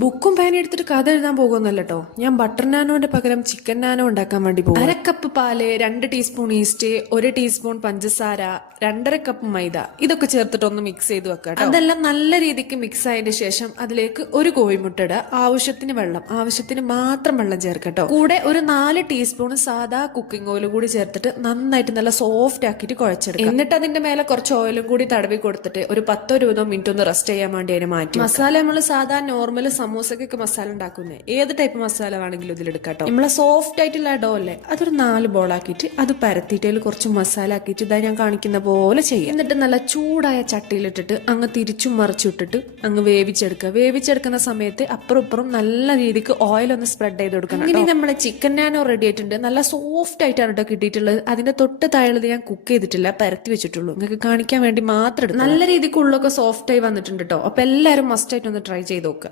ബുക്കും പാനും എടുത്തിട്ട് കഥ എഴുതാൻ പോകുന്നല്ല കേട്ടോ. ഞാൻ ബട്ടർ നാനോന്റെ പകരം ചിക്കൻ നാനോ ഉണ്ടാക്കാൻ വേണ്ടി പോകും. 1/2 കപ്പ് പാല്, 2 ടീസ്പൂൺ ഈസ്റ്റ്, 1 ടീസ്പൂൺ പഞ്ചസാര, 2.5 കപ്പ് മൈദ, ഇതൊക്കെ ചേർത്തിട്ട് ഒന്ന് മിക്സ് ചെയ്ത് വെക്കാം. അതെല്ലാം നല്ല രീതിക്ക് മിക്സ് ആയതിനു ശേഷം അതിലേക്ക് ഒരു കോഴിമുട്ട ഇടുക, ആവശ്യത്തിന് വെള്ളം, ആവശ്യത്തിന് മാത്രം വെള്ളം ചേർക്കട്ടോ. കൂടെ ഒരു 4 ടീസ്പൂൺ സാധാ കുക്കിംഗ് ഓയിൽ കൂടി ചേർത്തിട്ട് നന്നായിട്ട് നല്ല സോഫ്റ്റ് ആക്കിയിട്ട് കുഴച്ചെടുക്കുക. എന്നിട്ട് അതിന്റെ മേലെ കുറച്ച് ഓയിലും കൂടി തടവി കൊടുത്തിട്ട് ഒരു 10-20 മിനിറ്റ് ഒന്ന് റെസ്റ്റ് ചെയ്യാൻ വേണ്ടി അതിന് മാറ്റി. മസാല നമ്മൾ സാധാ നോർമൽ സമൂസക്കൊക്കെ മസാല ഉണ്ടാക്കുന്നേ ഏത് ടൈപ്പ് മസാല വേണമെങ്കിലും ഇതിലെടുക്കാട്ടോ. നമ്മളെ സോഫ്റ്റ് ആയിട്ടുള്ള ഡോ അല്ലേ, അതൊരു 4 ബോളാക്കിയിട്ട് അത് പരത്തിയിട്ട് അതിൽ കുറച്ച് മസാല ആക്കിയിട്ട് ഇതാ ഞാൻ കാണിക്കുന്ന പോലെ ചെയ്യാം. എന്നിട്ട് നല്ല ചൂടായ ചട്ടിയിലിട്ടിട്ട് അങ്ങ് തിരിച്ചും മറിച്ചിട്ടിട്ട് അങ്ങ് വേവിച്ചെടുക്കുക. വേവിച്ചെടുക്കുന്ന സമയത്ത് അപ്പുറം ഇപ്പുറം നല്ല രീതിക്ക് ഓയിൽ ഒന്ന് സ്പ്രെഡ് ചെയ്ത് കൊടുക്കണം. ഇനി നമ്മളെ ചിക്കൻ നാനോ റെഡി ആയിട്ടുണ്ട്. നല്ല സോഫ്റ്റ് ആയിട്ടാണ് കേട്ടോ കിട്ടിയിട്ടുള്ളത്. അതിന്റെ തൊട്ട് താഴെ ഞാൻ കുക്ക് ചെയ്തിട്ടില്ല, പരത്തി വെച്ചിട്ടുള്ളൂ. നിങ്ങൾക്ക് കാണിക്കാൻ വേണ്ടി മാത്രം. നല്ല രീതിക്ക് ഉള്ളൊക്കെ സോഫ്റ്റ് ആയി വന്നിട്ടുണ്ട് കേട്ടോ. അപ്പൊ എല്ലാവരും മസ്റ്റ് ആയിട്ട് ഒന്ന് ട്രൈ ചെയ്ത് നോക്കുക.